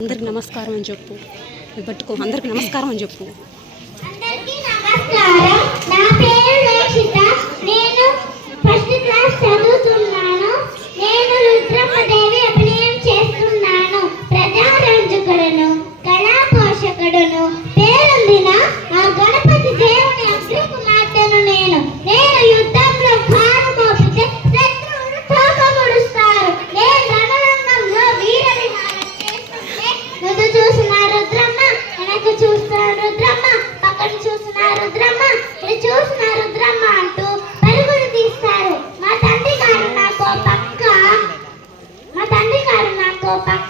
అందరికి నమస్కారం అని చెప్పు. పట్టుకో. అందరికి నమస్కారం అని చెప్పు. రుద్రమ్మ పక్కన చూసిన రుద్రమ్మ ఇది చూసిన రుద్రమ్మ అంటూ పరుగులు తీస్తారు. మా తండ్రి గారు నాకు పక్క మా తండ్రి గారు నాకు పక్క